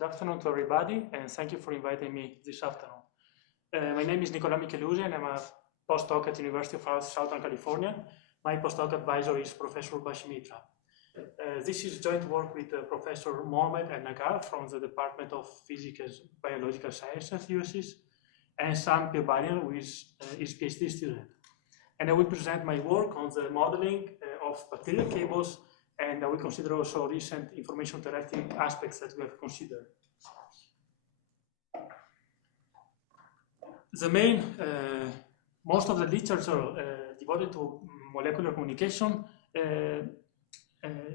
Good afternoon to everybody, and thank you for inviting me this afternoon. My name is Nicolo Michelusi, and I'm a postdoc at the University of Southern California. My postdoc advisor is Professor Bashimitra. This is joint work with Professor Mohamed and Nagar from the Department of Physics and Biological Sciences at USC, and Sam Pirbanian, who is his PhD student. And I will present my work on the modeling of bacterial cables, and I will consider also recent information theoretic aspects that we have considered. The main, most of the literature devoted to molecular communication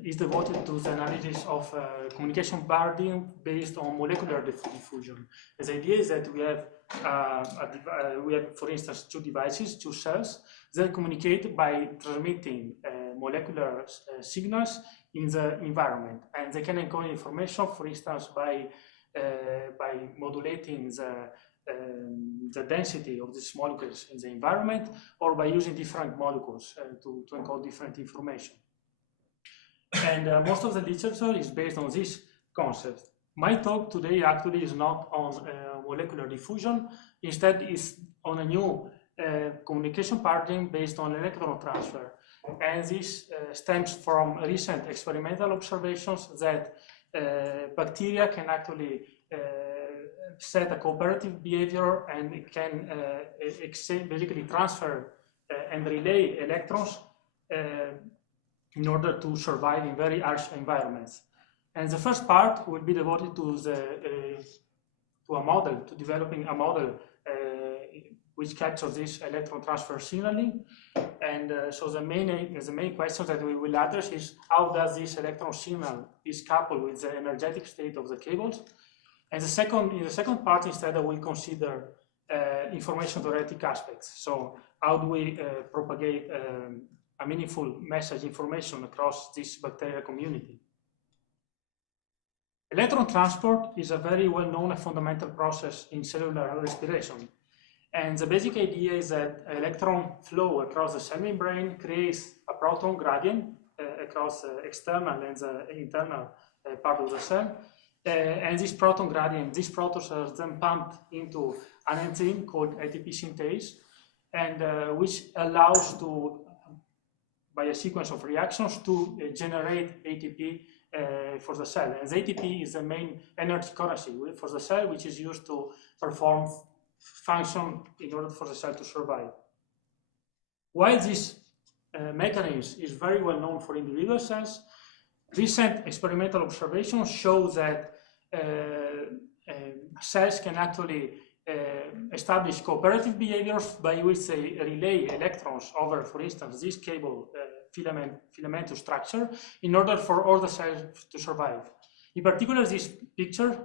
is devoted to the analysis of communication paradigm based on molecular diffusion. The idea is that we have, for instance, two devices, two cells, that communicate by transmitting molecular signals in the environment, and they can encode information, for instance, by modulating the density of these molecules in the environment, or by using different molecules to encode different information. And most of the literature is based on this concept. My talk today actually is not on molecular diffusion, instead is on a new communication paradigm based on electron transfer. And this stems from recent experimental observations that bacteria can actually set a cooperative behavior, and it can basically transfer and relay electrons in order to survive in very harsh environments. And the first part will be devoted to developing a model which captures this electron transfer signaling. And so the main question that we will address is how does this electron signal is coupled with the energetic state of the cables. And in the second part, instead, I will consider information theoretic aspects. So how do we propagate a meaningful message information across this bacterial community? Electron transport is a very well-known and fundamental process in cellular respiration. And the basic idea is that electron flow across the cell membrane creates a proton gradient across the external and the internal part of the cell. And this proton gradient, these protons are then pumped into an enzyme called ATP synthase, and which allows to, by a sequence of reactions, to generate ATP for the cell. And the ATP is the main energy currency for the cell, which is used to perform function in order for the cell to survive. While this mechanism is very well known for individual cells, recent experimental observations show that cells can actually establish cooperative behaviors by which they relay electrons over, for instance, this cable filamentous structure in order for all the cells to survive. In particular, this picture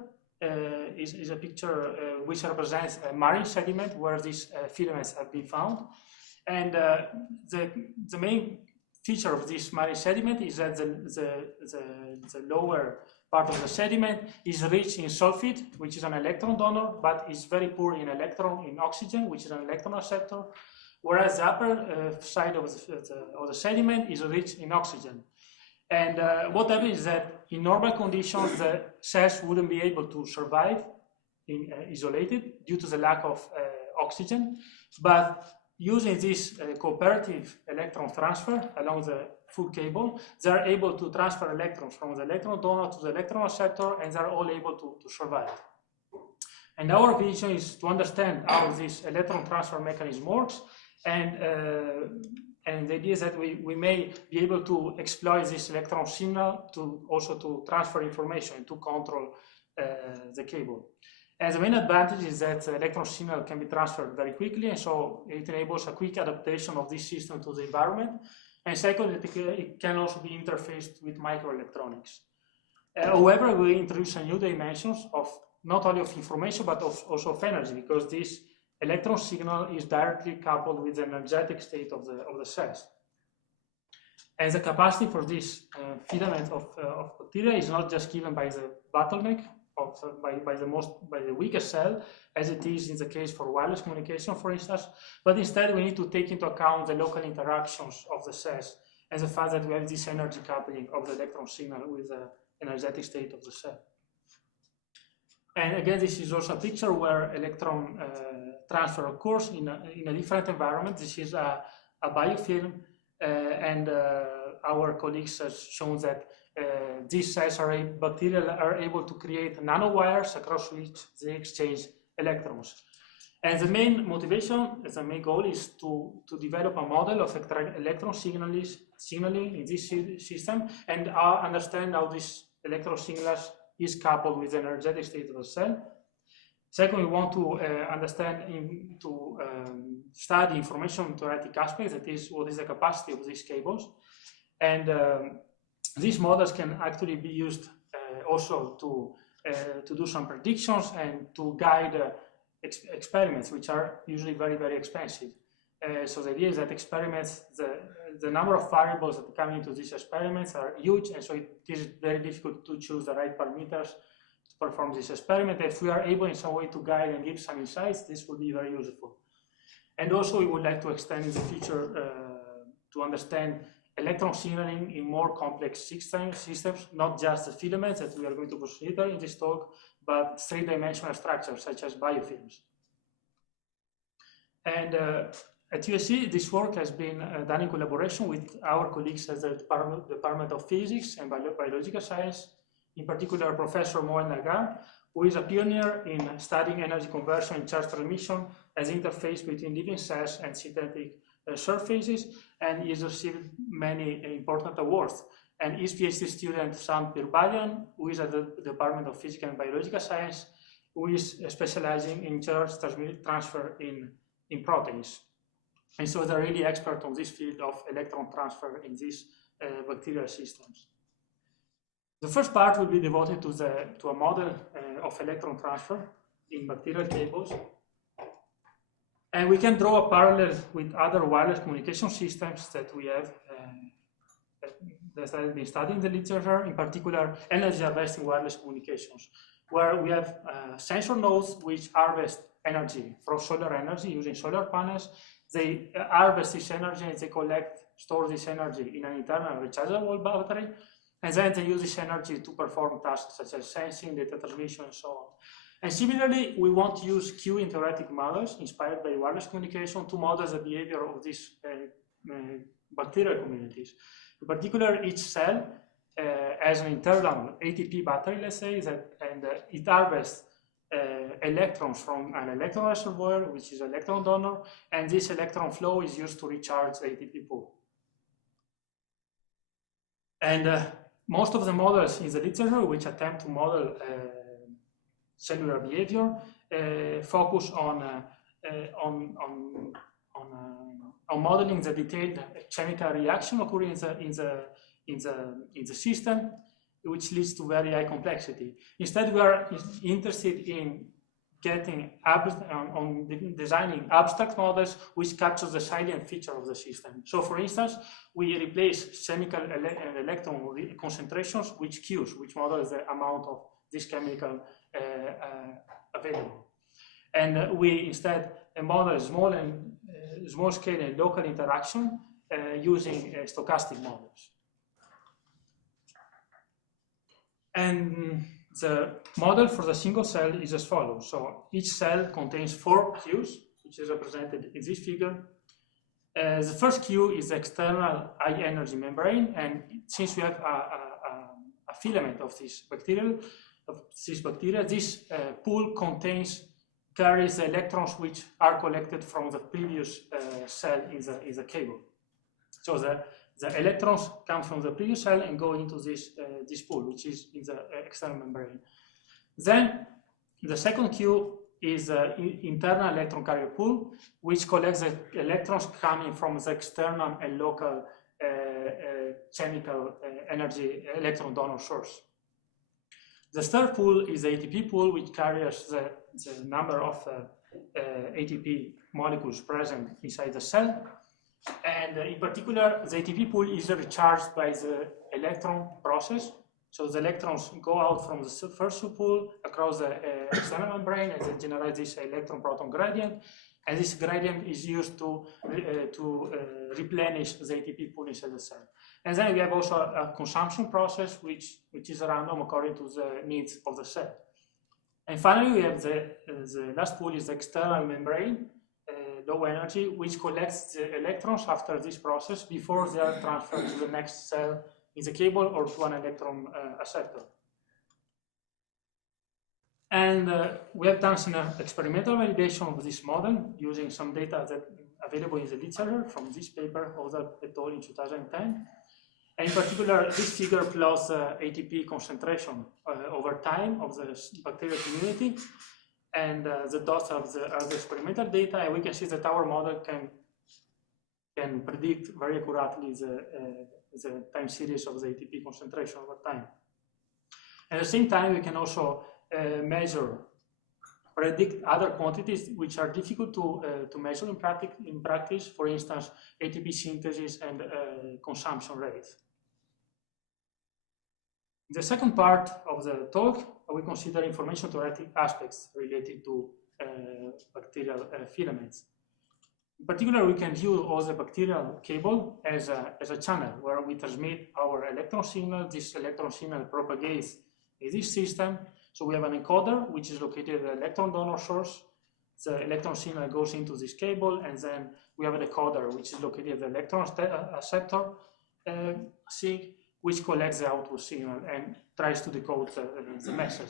is a picture which represents a marine sediment where these filaments have been found. And the main feature of this marine sediment is that the lower part of the sediment is rich in sulfide, which is an electron donor, but is very poor in oxygen, which is an electron acceptor, whereas the upper side of the sediment is rich in oxygen. And what happens is that in normal conditions, the cells wouldn't be able to survive isolated due to the lack of oxygen, but using this cooperative electron transfer along the full cable, they are able to transfer electrons from the electron donor to the electron acceptor, and they're all able to survive. And our vision is to understand how this electron transfer mechanism works, and the idea is that we may be able to exploit this electron signal to also to transfer information, to control the cable. And the main advantage is that the electron signal can be transferred very quickly, and so it enables a quick adaptation of this system to the environment. And second, it can also be interfaced with microelectronics. However, we introduce a new dimensions of not only of information, but also of energy, because this electron signal is directly coupled with the energetic state of the cells. And the capacity for this filament of bacteria is not just given by the bottleneck, by the weakest cell, as it is in the case for wireless communication, for instance, but instead we need to take into account the local interactions of the cells and the fact that we have this energy coupling of the electron signal with the energetic state of the cell. And again, this is also a picture where electron transfer occurs in a different environment. This is a biofilm, and our colleagues have shown that these cells bacteria are able to create nanowires across which they exchange electrons. And the main motivation, the main goal is to develop a model of electron signaling in this system and understand how this electron signal is coupled with the energetic state of the cell. Second, we want to study information theoretic aspects, that is, what is the capacity of these cables. And these models can actually be used also to do some predictions and to guide experiments, which are usually very, very expensive. So the idea is that experiments, the number of variables that come into these experiments are huge, and so it is very difficult to choose the right parameters to perform this experiment. If we are able in some way to guide and give some insights, this will be very useful. And also we would like to extend in the future to understand electron signaling in more complex systems, not just the filaments that we are going to consider in this talk, but three-dimensional structures such as biofilms. And at USC, this work has been done in collaboration with our colleagues at the Department of Physics and Biological Science, in particular Professor Moen Nagar, who is a pioneer in studying energy conversion and charge transmission as interface between living cells and synthetic surfaces, and he has received many important awards. And his PhD student, Sam Pirbalian, who is at the Department of Physics and Biological Science, who is specializing in charge transfer in proteins. And so they're really expert on this field of electron transfer in these bacterial systems. The first part will be devoted to a model of electron transfer in bacterial cables. And we can draw a parallel with other wireless communication systems that we have that have been studied in the literature, in particular energy harvesting wireless communications, where we have sensor nodes which harvest energy from solar energy using solar panels. They harvest this energy and they store this energy in an internal rechargeable battery, and then they use this energy to perform tasks such as sensing, data transmission, and so on. And similarly, we want to use Q in theoretic models inspired by wireless communication to model the behavior of these bacterial communities. In particular, each cell has an internal ATP battery, let's say, and it harvests electrons from an electron reservoir, which is an electron donor, and this electron flow is used to recharge the ATP pool. And most of the models in the literature which attempt to model cellular behavior focus on modeling the detailed chemical reaction occurring in the system, which leads to very high complexity. Instead, we are interested in designing abstract models which capture the salient feature of the system. So, for instance, we replace chemical electron concentrations with Qs, which models the amount of this chemical available. And we instead model small scale and local interaction using stochastic models. And the model for the single cell is as follows. So each cell contains 4 Qs, which is represented in this figure. The first Q is the external high energy membrane, and since we have a filament of this bacteria, this pool carries the electrons which are collected from the previous cell in the cable. So the electrons come from the previous cell and go into this pool, which is in the external membrane. Then the second Q is the internal electron carrier pool, which collects the electrons coming from the external and local chemical energy electron donor source. The third pool is the ATP pool, which carries the number of ATP molecules present inside the cell. And in particular, the ATP pool is recharged by the electron process. So the electrons go out from the first pool across the external membrane and then generate this electron-proton gradient. And this gradient is used to replenish the ATP pool inside the cell. And then we have also a consumption process, which is random according to the needs of the cell. And finally, we have the last pool is the external membrane, low energy, which collects the electrons after this process before they are transferred to the next cell in the cable or to an electron acceptor. And we have done some experimental validation of this model using some data that available in the literature from this paper, Oda et al. In 2010. And in particular, this figure plots ATP concentration over time of the bacterial community, and the dots are the experimental data, and we can see that our model can predict very accurately the time series of the ATP concentration over time. At the same time, we can also predict other quantities which are difficult to measure in practice, for instance, ATP synthesis and consumption rates. In the second part of the talk, we consider information theoretic aspects related to bacterial filaments. In particular, we can view all the bacterial cable as a channel where we transmit our electron signal. This electron signal propagates in this system. So we have an encoder, which is located at the electron donor source. The electron signal goes into this cable, and then we have a decoder, which is located at the electron acceptor SIG, which collects the output signal and tries to decode the message.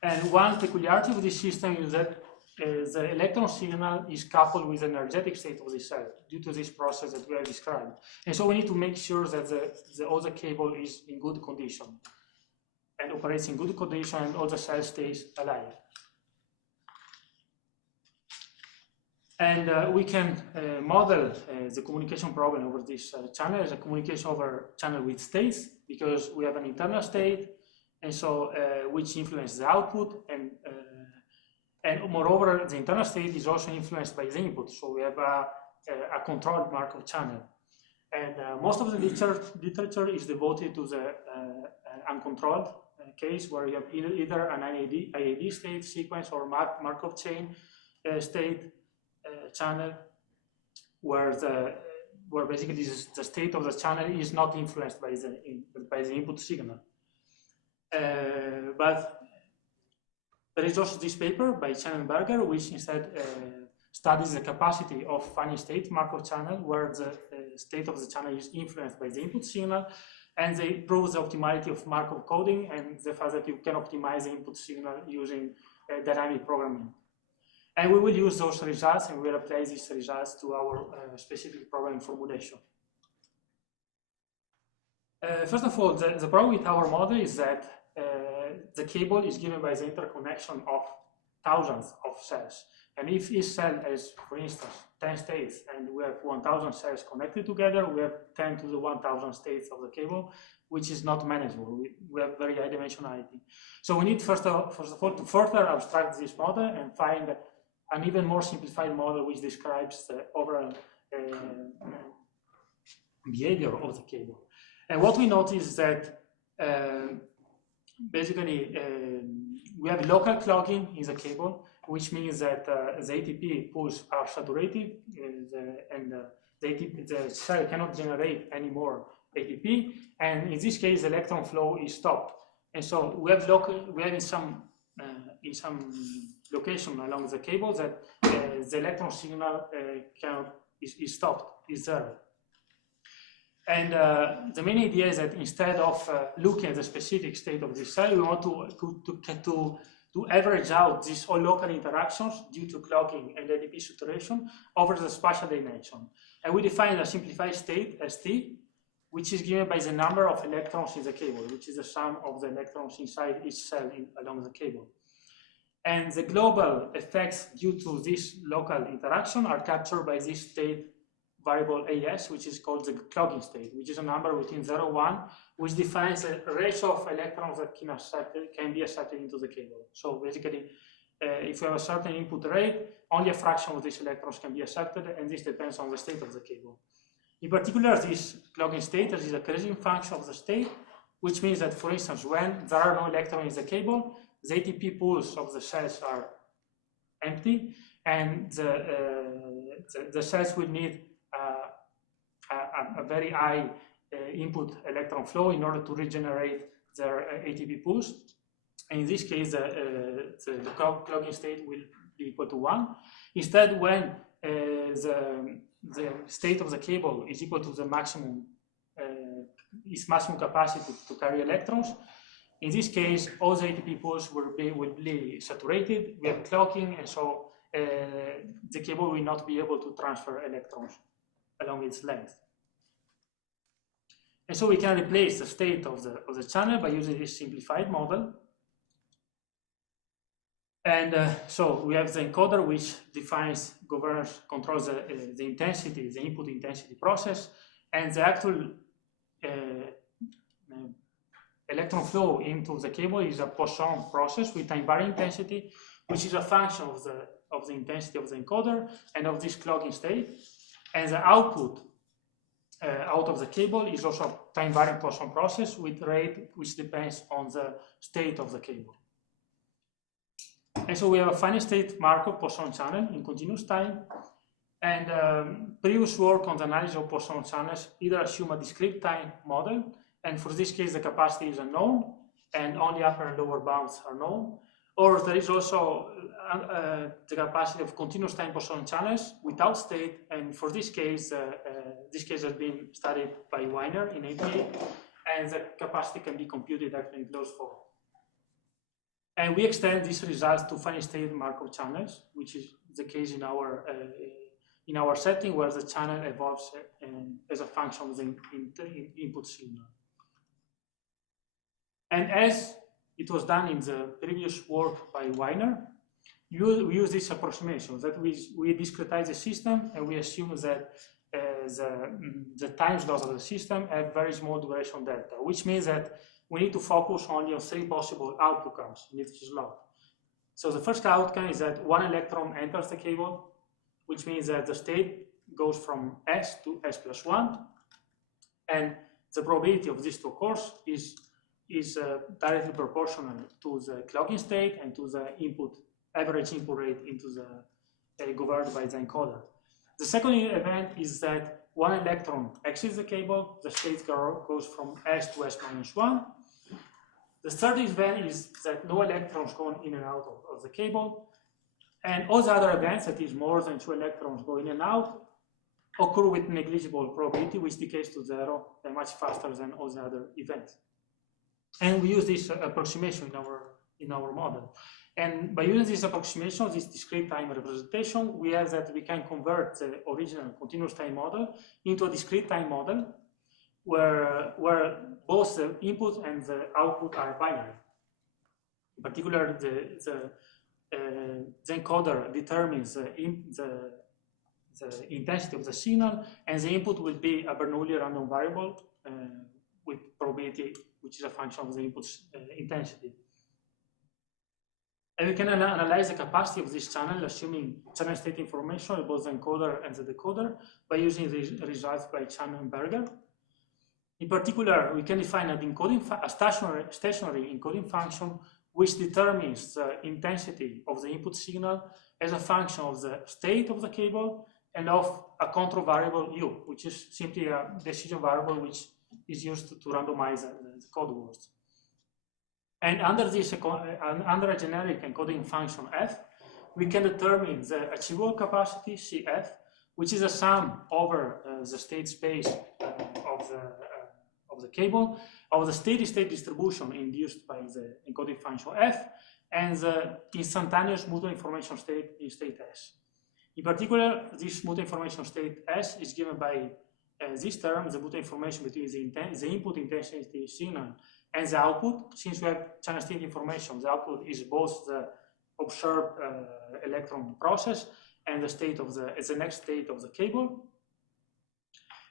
And one peculiarity of this system is that the electron signal is coupled with the energetic state of the cell due to this process that we have described. And so we need to make sure that all the cable is in good condition and operates in good condition, and all the cell stays alive. And we can model the communication problem over this channel as a communication over channel with states, because we have an internal state, and so which influences the output, and moreover, the internal state is also influenced by the input. So we have a controlled Markov channel. And most of the literature is devoted to the uncontrolled case, where you have either an IAD state sequence or Markov chain state channel, where basically the state of the channel is not influenced by the input signal. But there is also this paper by Chen and Berger, which instead studies the capacity of finite-state Markov channel, where the state of the channel is influenced by the input signal, and they prove the optimality of Markov coding and the fact that you can optimize the input signal using dynamic programming. And we will use those results, and we will apply these results to our specific problem formulation. First of all, the problem with our model is that the cable is given by the interconnection of thousands of cells. And if each cell has, for instance, 10 states, and we have 1,000 cells connected together, we have 10 to the 1,000 states of the cable, which is not manageable. We have very high dimensionality. So we need, first of all, to further abstract this model and find an even more simplified model which describes the overall behavior of the cable. And what we notice is that basically we have local clogging in the cable, which means that the ATP pools are saturated, and the cell cannot generate any more ATP, and in this case, the electron flow is stopped. And so we have in some location along the cable that the electron signal is stopped, is there. And the main idea is that instead of looking at the specific state of the cell, we want to average out these all local interactions due to clogging and ATP saturation over the spatial dimension. And we define a simplified state as T, which is given by the number of electrons in the cable, which is the sum of the electrons inside each cell along the cable. And the global effects due to this local interaction are captured by this state variable AS, which is called the clogging state, which is a number between 0 and 1, which defines the ratio of electrons that can be accepted into the cable. So basically, if you have a certain input rate, only a fraction of these electrons can be accepted, and this depends on the state of the cable. In particular, this clogging state is a Kreyszig function of the state, which means that, for instance, when there are no electrons in the cable, the ATP pools of the cells are empty, and the cells will need a very high input electron flow in order to regenerate their ATP pools. And in this case, the clocking state will be equal to 1. Instead, when the state of the cable is equal to the maximum, its maximum capacity to carry electrons, in this case, all the ATP pools will be saturated. We have clocking, and so the cable will not be able to transfer electrons along its length. And so we can replace the state of the channel by using this simplified model. And so we have the encoder, which defines, governs, controls the intensity, the input intensity process, and the actual electron flow into the cable is a Poisson process with time varying intensity, which is a function of the intensity of the encoder and of this clocking state. And the output out of the cable is also a time varying Poisson process with rate which depends on the state of the cable. And so we have a finite state Markov Poisson channel in continuous time. And previous work on the analysis of Poisson channels either assume a discrete time model, and for this case the capacity is unknown and only upper and lower bounds are known, or there is also the capacity of continuous time Poisson channels without state, and for this case has been studied by Weiner in 88, and the capacity can be computed actually in closed form. And we extend these results to finite state Markov channels, which is the case in our setting where the channel evolves as a function of the input signal. And as it was done in the previous work by Weiner, we use this approximation that we discretize the system and we assume that the time slots of the system have very small duration delta, which means that we need to focus only on 3 possible outcomes in each slot. So the first outcome is that one electron enters the cable, which means that the state goes from S to S plus 1, and the probability of this to occur is directly proportional to the clocking state and to the average input rate into the governed by the encoder. The second event is that one electron exits the cable, the state goes from S to S minus 1. The third event is that no electrons go in and out of the cable, and all the other events, that is more than 2 electrons go in and out, occur with negligible probability, which decays to 0 much faster than all the other events. And we use this approximation in our model. And by using this approximation, this discrete time representation, we have that we can convert the original continuous time model into a discrete time model where both the input and the output are binary. In particular, the encoder determines the intensity of the signal, and the input will be a Bernoulli random variable with probability, which is a function of the input's intensity. And we can analyze the capacity of this channel, assuming channel state information about the encoder and the decoder by using the results by Chan and Berger. In particular, we can define a stationary encoding function which determines the intensity of the input signal as a function of the state of the cable and of a control variable U, which is simply a decision variable which is used to randomize the code words. And under a generic encoding function F, we can determine the achievable capacity CF, which is a sum over the state space of the cable, of the steady-state distribution induced by the encoding function F, and the instantaneous mutual information state in state S. In particular, this mutual information state S is given by this term, the mutual information between the input intensity signal and the output. Since we have channel state information, the output is both the observed electron process and the next state of the cable.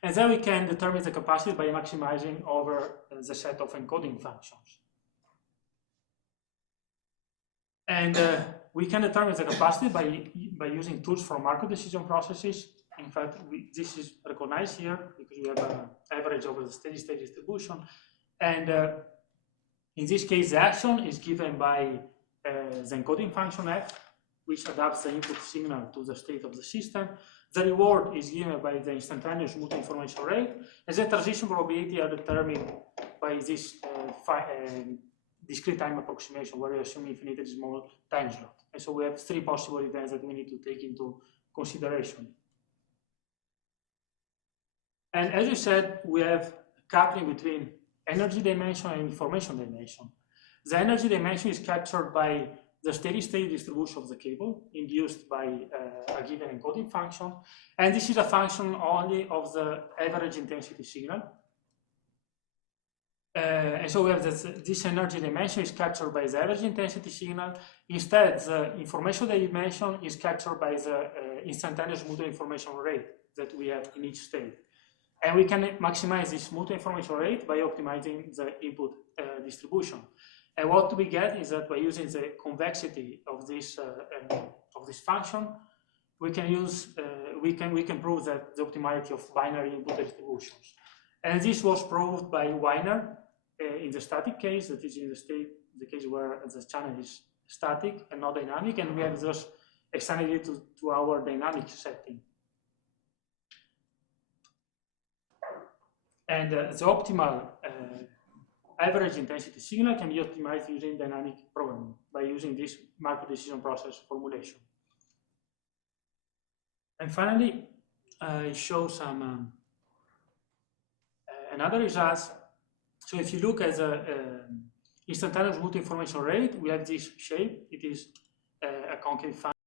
And then we can determine the capacity by maximizing over the set of encoding functions. And we can determine the capacity by using tools for Markov decision processes. In fact, this is recognized here because we have an average over the steady-state distribution. And in this case, the action is given by the encoding function F, which adapts the input signal to the state of the system. The reward is given by the instantaneous mutual information rate, and the transition probability are determined by this discrete time approximation, where we assume infinitely small time slot. And so we have 3 possible events that we need to take into consideration. And as you said, we have coupling between energy dimension and information dimension. The energy dimension is captured by the steady state distribution of the cable induced by a given encoding function. And this is a function only of the average intensity signal. And so we have this energy dimension is captured by the average intensity signal. Instead, the information dimension is captured by the instantaneous mutual information rate that we have in each state. And we can maximize this mutual information rate by optimizing the input distribution. And what we get is that by using the convexity of this function, we can use we can prove that the optimality of binary input distributions. And this was proved by Weiner in the static case, that is in the case where the channel is static and not dynamic, and we have just extended it to our dynamic setting. And the optimal average intensity signal can be optimized using dynamic programming by using this Markoy decision process formulation. And finally, I show some another results. So if you look at the instantaneous mutual information rate, we have this shape. It is a concave function.